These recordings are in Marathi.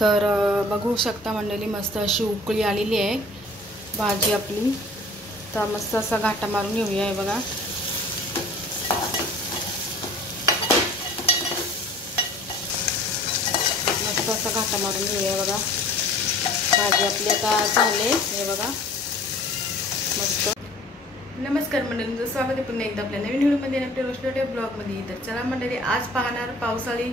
तर बघू शकता मंडळी, मस्त अशी उकळी आलेली आहे भाजी आपली। तर मस्त असा घाटा मारून घेऊया। हे बघा, मस्त असा घाटा मारून घेऊया। बघा भाजी आपली आता झाले। हे बघा मस्त। नमस्कार मंडळी, स्वागत आहे पुन्हा एकदा आपल्या नवीन व्हिडिओमध्ये, आपल्या रोशनटे ब्लॉगमध्ये। तर चला मंडळी, आज पाहणार पावसाळी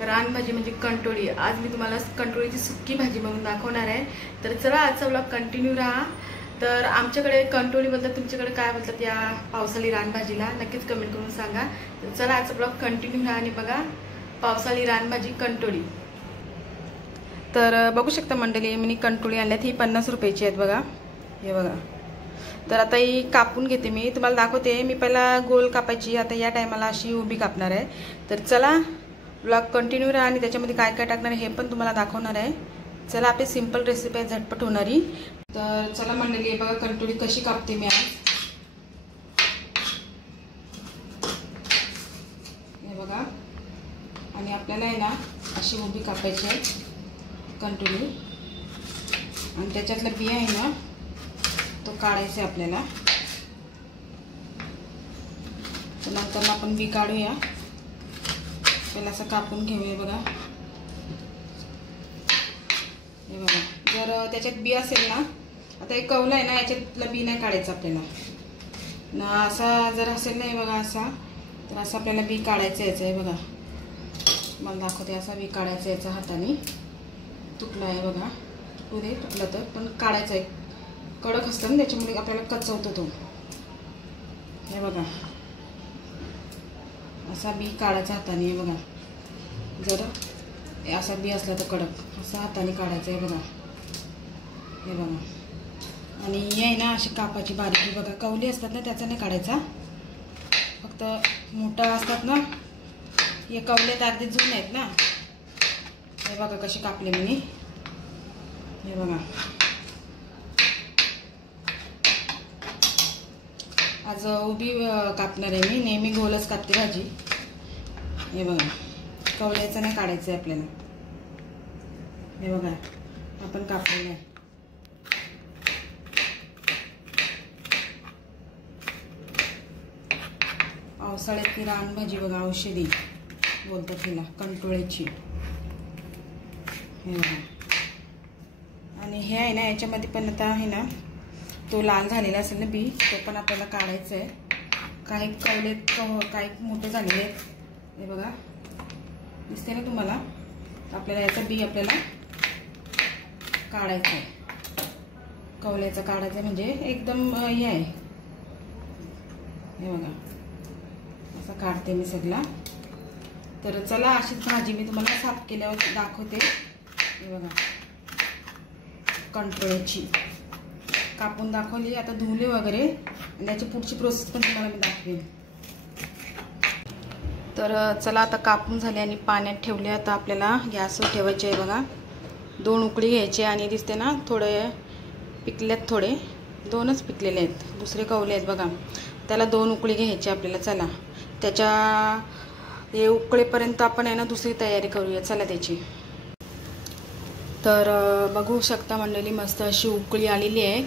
रानभाजी म्हणजे कंटोळी। आज मी तुम्हाला कंटोळीची सुक्की भाजी बनवून दाखवणार आहे। तर चला आजचा ब्लॉग कंटिन्यू राहा। तर आमच्याकडे कंटोळी बोलतात, तुमच्याकडे काय बोलतात या पावसाळी रानभाजीला, नक्कीच कमेंट करून सांगा। तर चला आजचा ब्लॉग कंटिन्यू राहा आणि बघा पावसाळी रानभाजी कंटोळी। तर बघू शकता मंडळी, मी कंटोळी आणल्यात, ही 50 रुपयाची आहेत बघा। हे बघा, तर आता ही कापून घेते। मी तुम्हाला दाखवते, मी पहिला गोल कापायची, आता या टायमाला अशी उभी कापणार आहे। तर चला ब्लॉग कंटिन्यू राहा आणि त्याच्यामध्ये काय काय टाकणार आहे हे पण तुम्हाला दाखवणार आहे। चला, आपली सिंपल रेसिपी आहे, झटपट होणारी। तर चला मंडळी, बघा कंटोळी कशी कापते मी आज। हे बघा, आणि आपल्याला आहे ना अशी उभी कापायची आहे कंटोळी, आणि त्याच्यातला बिया आहे ना तो काढायचा आहे आपल्याला। तर नंतर आपण बी काढूया, पहिला असं कापून घेऊया। बघा हे बघा, जर त्याच्यात बी असेल ना, आता एक कवला आहे ना, याच्यातला बी नाही काढायचा आपल्याला ना। असा जर असेल नाही बघा असा, तर असं आपल्याला बी काढायचं यायचं आहे। बघा मला दाखवते, असा बी काढायचा याचा हाताने। तुटला आहे बघा, पुढे तुटलं तर पण काढायचं आहे, कडक असतं ना त्याच्यामुळे आपल्याला कचवतो तो। हे बघा, असा बी काढायचा हाताने। हे बघा, जर असा बी असला तर कडक असा हाताने काढायचा आहे। बघा हे बघा, आणि हे आहे ना अशी कापाची बारीक। बघा कवली असतात ना त्याचा नाही काढायचा, फक्त मोठा असतात ना, हे कवले अर्धे जुने आहेत ना। हे बघा कसे कापले मी। हे बघा, आज उभी कापणार आहे मी, नेहमी गोलच कापते भाजी। हे बघा, कवल्याचं नाही काढायचं आहे आपल्याला। हे बघा, आपण कापलेलं आहे। पावसाळ्यातली रानभाजी बघा, औषधी बोलतात तिला, कंटोळीची। हे बघा, आणि हे आहे ना याच्यामध्ये पण आता आहे ना तो लाल झालेला असेल ना बी, तो पण आपल्याला काढायचा आहे। काही कवलेत, काही मोठे झालेले आहेत। हे बघा दिसते ना तुम्हाला, आपल्याला याचा बी आपल्याला काढायचा आहे। कवल्याचा काढायचा म्हणजे एकदम हे आहे। हे बघा, असं काढते मी सगळा। तर चला, अशीच भाजी मी तुम्हाला साफ केल्यावर दाखवते। हे बघा, कंटोळीची कापून दाखवली, आता धुले वगैरे, आणि त्याची पुढची प्रोसेस पण तुम्हाला मी दाखवेन। तर चला, आता कापून झाले आणि पाण्यात ठेवले। आता आपल्याला गॅसवर ठेवायचे आहे। बघा 2 उकळी घ्यायचे, आणि दिसते ना थोडे पिकलेत, थोडे 2च पिकलेले आहेत, दुसरे कवले आहेत बघा। त्याला 2 उकळी घ्यायचे आपल्याला। चला, त्याच्या हे उकळेपर्यंत आपण आहे ना दुसरी तयारी करूया। चला त्याची। तर बघू शकता मंडळी, मस्त अशी उकळी आलेली आहे,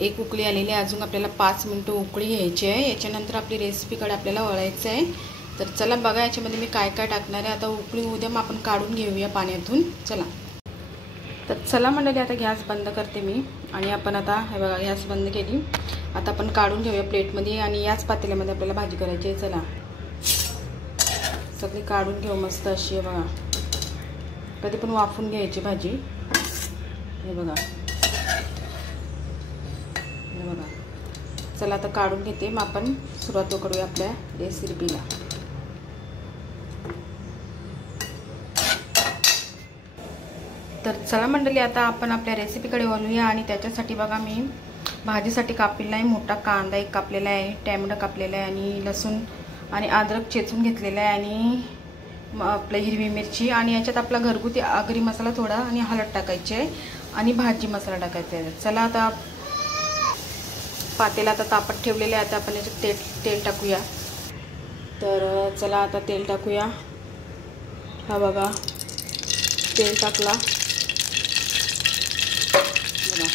1 उकळी आलेली आहे। अजून आपल्याला 5 मिनिटं उकळी घ्यायची आहे। याच्यानंतर आपली रेसिपीकडे आपल्याला वळायचं आहे। तर चला बघा याच्यामध्ये मी काय काय टाकणार आहे। आता उकळी उद्या मग आपण काढून घेऊया पाण्यातून। चला, तर चला मंडळी, आता गॅस बंद करते मी, आणि आपण आता हे बघा गॅस बंद केली। आता आपण काढून घेऊया प्लेटमध्ये, आणि याच पातेल्यामध्ये आपल्याला भाजी करायची आहे। चला, सगळी काढून घेऊ मस्त अशी। बघा, कधी पण वाफून घ्यायची भाजी। हे बघा, हे बघा, चला आता काढून घेते, मग आपण सुरुवात करूया आपल्या रेसिपीला। तर चला मंडळी, आता आपण आपल्या रेसिपीकडे वळूया, आणि त्याच्यासाठी बघा मी भाजीसाठी कापलेला आहे मोठा कांदा एक कापलेला आहे, टॅमॅटो कापलेला आहे, आणि लसूण आणि अद्रक चेचून घेतलेला आहे, आणि आपलं हिरवी मिरची, आणि याच्यात आपला घरगुती आगरी मसाला थोडा, आणि हळद टाकायची आहे, आणि भाजी मसाला टाकायचा आहे। चला, आता पातेला आता तापत ठेवलेले आहे। आता आपण याच्यात तेल टाकूया। तर चला आता तेल टाकूया। हा बघा, तेल टाकला, बघा.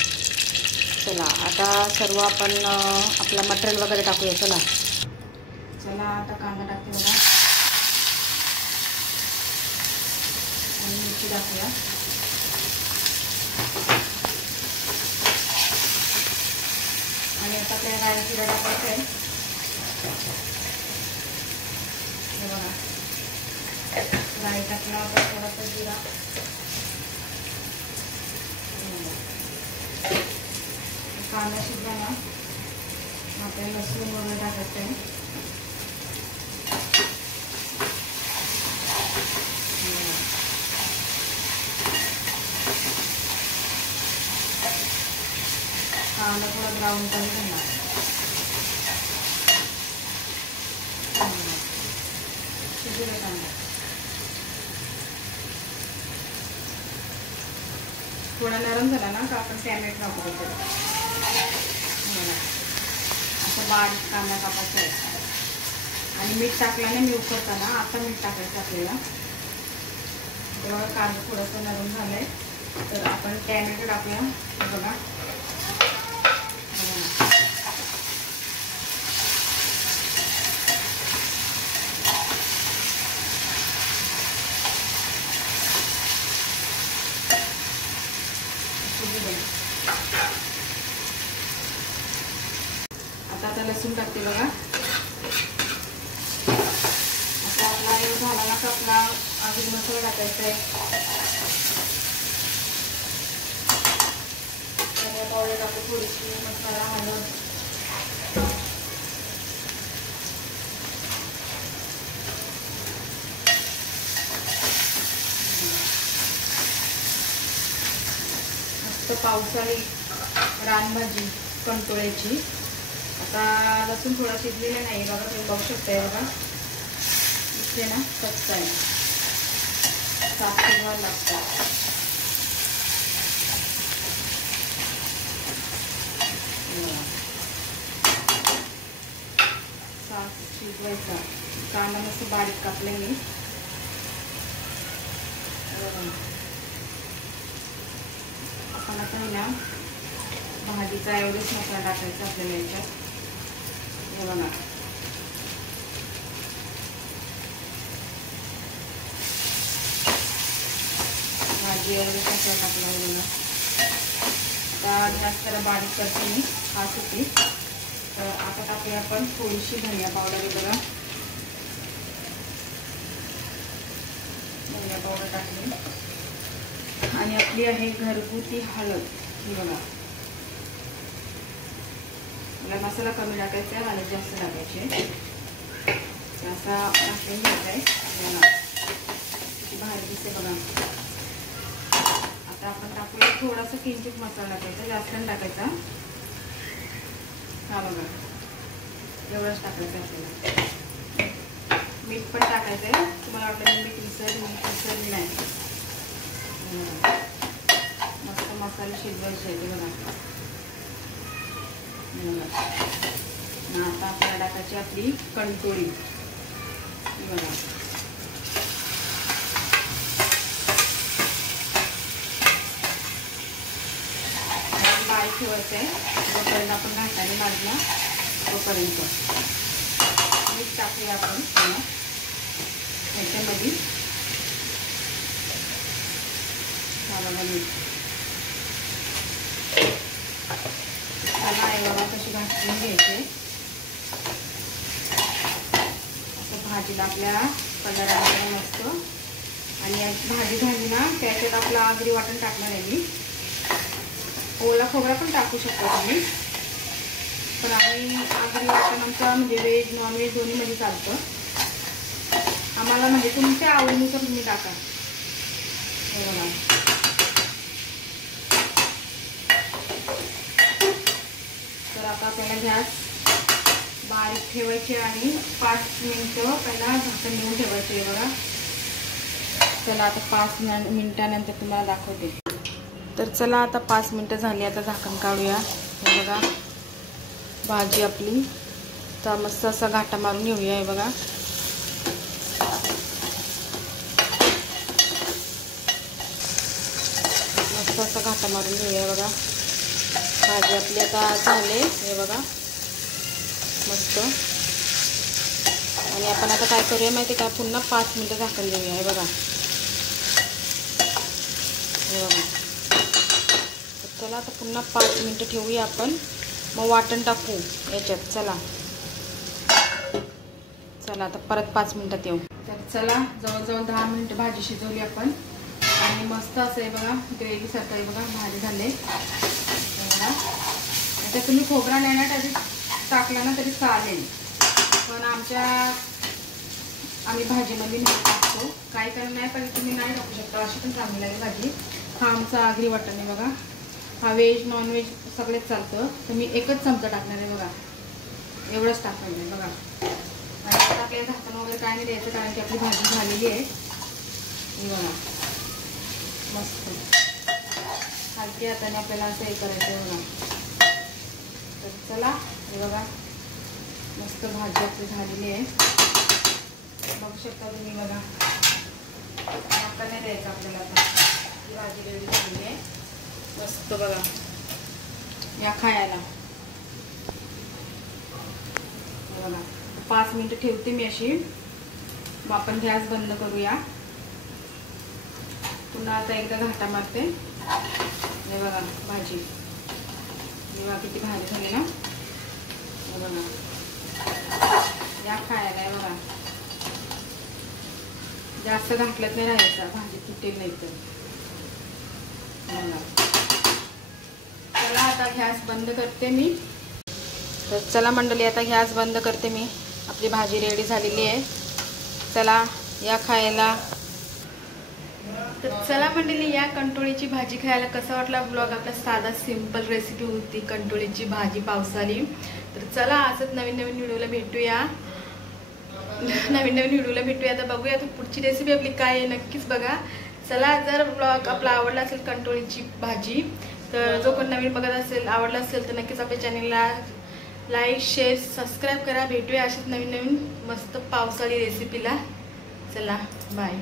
चला आता सर्व आपण आपलं मटेरियल वगैरे टाकूया. चला आता कांदा टाकते बघा आणि मिरची टाकूया. आणि आता आपल्याला राई जिरा टाकायचं आहे. बघा राई टाकला थोडासा जिरा. कांदा शिजला ना आपल्याला लसूण वगैरे टाकायचं आहे. कांदा थोडा ब्राऊन करून घेणार. शिजलेला कांदा थोडा नरम झाला ना का आपण टॅमॅटो टाकू. असं बारीक कांदा कापायचा आहे. आणि मीठ टाकल्याने मी उकळताना आता मीठ टाकायचं आपल्याला. तेव्हा कांदा थोडंसं नरम झालंय तर आपण टॅमॅटो टाकूया. बघा आता लसूण टाकते बघा. आता आपला हे झाला ना का आपला अजून मसाला टाकायचा आहे. धनिया पावडर टाकू थोडीशी, मसाला हळद. मस्त पावसाळी रानभाजी कंटोळ्याची. आता लसूण थोडा शिजलेला नाही बघा, तुम्ही बघू शकताय बघा. इथे ना कच्चा आहे, साफ शिजवायला लागतं. साफ शिजवायचा. कांदा मस्त बारीक कापले मी. आपण आता ना भाजीचा एवढेच मसाला टाकायचा आपल्याला याच्यात. बघा भाजी एवढेच मसाला टाकला. बघा आता जास्त बारीक करते मी खास होती. तर आता टाकूया आपण थोडीशी धनिया पावडर. बघा धनिया पावडर टाकली. आणि आपली आहे घरगुती हळद. ही बघा मला मसाला कमी टाकायचा आहे, हळद जास्त टाकायची. असा टाकून घ्यायचा आहे. भाजी दिसते बघा. आता आपण टाकूया थोडासा किंचित मसाला टाकायचा, जास्त नाही टाकायचा. हा बघा एवढंच टाकायचं आपल्याला. मीठ पण टाकायचं आहे. तुम्हाला वाटलं मीठ विसरली नाही. मस्त मसाले शिजवायचे आहे ते बघा. आता आपल्याला टाकायची आपली कंटोळी. बघा बारीक ठेवायचं आहे जोपर्यंत आपण घाटाने मारला तोपर्यंत. मीठ टाकूया आपण ह्याच्यामध्ये. बघा मीठ त्याला आहे बघा कशी घासून घ्यायचे. असं भाजीला आपल्या कलर आला मस्त. आणि भाजी झाली ना त्याच्यात आपलं आगरी वाटण टाकणार आहे मी. ओला खोबरा पण टाकू शकतो तुम्ही, पण आम्ही आगरी वाटण आमचा म्हणजे व्हेज नॉनव्हेज दोन्हीमध्ये चालतं. आम्हाला म्हणजे तुमच्या आवडीनुसार तुम्ही टाका. बघा तर आता आपल्याला गॅस बारीक ठेवायचे आणि 5 मिनिटं पहिला झाकण घेऊन ठेवायचे. बघा चला आता 5 मिनिटानंतर तुम्हाला दाखवते. तर चला आता 5 मिनिटं झाली. आता झाकण काढूया. हे बघा भाजी आपली तर मस्त असा घाटा मारून घेऊया. हे बघा मस्त असा घाटा मारून घेऊया. बघा भाजी आपली आता झाले हे बघा मस्त. आणि आपण आता काय करूया माहिती का, पुन्हा 5 मिनिटं झाकण देऊया. हे बघा हे बघा. तर चला आता पुन्हा 5 मिनिटं ठेवूया आपण, मग वाटण टाकू याच्यात. चला चला आता परत 5 मिनिटात येऊ. तर चला जवळजवळ 10 मिनिटं भाजी शिजवली आपण आणि मस्त असं आहे बघा ग्रेव्ही सारखं आहे बघा भाजी झाले. आता तुम्ही खोबरा नाही ना टाकी टाकला ना तरी चालेल, पण आम्ही भाजीमध्ये नाही टाकतो. काही कारण नाही पण तुम्ही नाही टाकू शकता, अशी पण चांगली लागेल भाजी. हा आमचा आगरी वाटण आहे बघा. हा व्हेज नॉनव्हेज सगळेच चालतं. तर मी एकच चमचा टाकणार आहे बघा, एवढंच टाकणार आहे बघा. आणि आता आपल्याला झाकण वगैरे काय नाही द्यायचं, कारण की आपली भाजी झालेली आहे. हे बघा मस्त हलकी हाताने आपल्याला असं हे करायचं बघा. तर चला हे बघा मस्त भाजी आपली झालेली आहे, बघू शकता तुम्ही बघा. झाकण नाही द्यायचं आपल्याला. आता ही भाजी रेडी झालेली आहे मस्त बघा. या खायला बघा 5 मिनिटं ठेवते मी अशी, मग आपण गॅस बंद करूया. पुन्हा आता एकदा घाटा मारते. हे बघा भाजी, हे बघा किती भाजी झाली ना. हे बघा या खायला. आहे बघा जास्त घातल्यात नाही राहायचा, भाजी तुटेल नाही तर. चला आता गॅस बंद करते मी. तर चला मंडळी आता गॅस बंद करते मी. आपली भाजी रेडी झालेली आहे. चला या खायला. तर चला मंडळी या कंटोळीची भाजी खायला. कसा वाटला ब्लॉग आपला? साधा सिंपल रेसिपी होती कंटोळीची भाजी पावसाळी. तर चला असंच नवीन नवीन व्हिडिओला भेटूया. तर बघूया तर पुढची रेसिपी आपली काय आहे नक्कीच बघा. चला जर ब्लॉग आपला आवडला असेल कंटोळीची भाजी, तर जो कोण नवीन बघत असेल आवडला असेल तर नक्कीच आपल्या चॅनलला लाईक शेअर सबस्क्राईब करा. भेटूया अशाच नवीन नवीन मस्त पावसाळी रेसिपीला. चला बाय.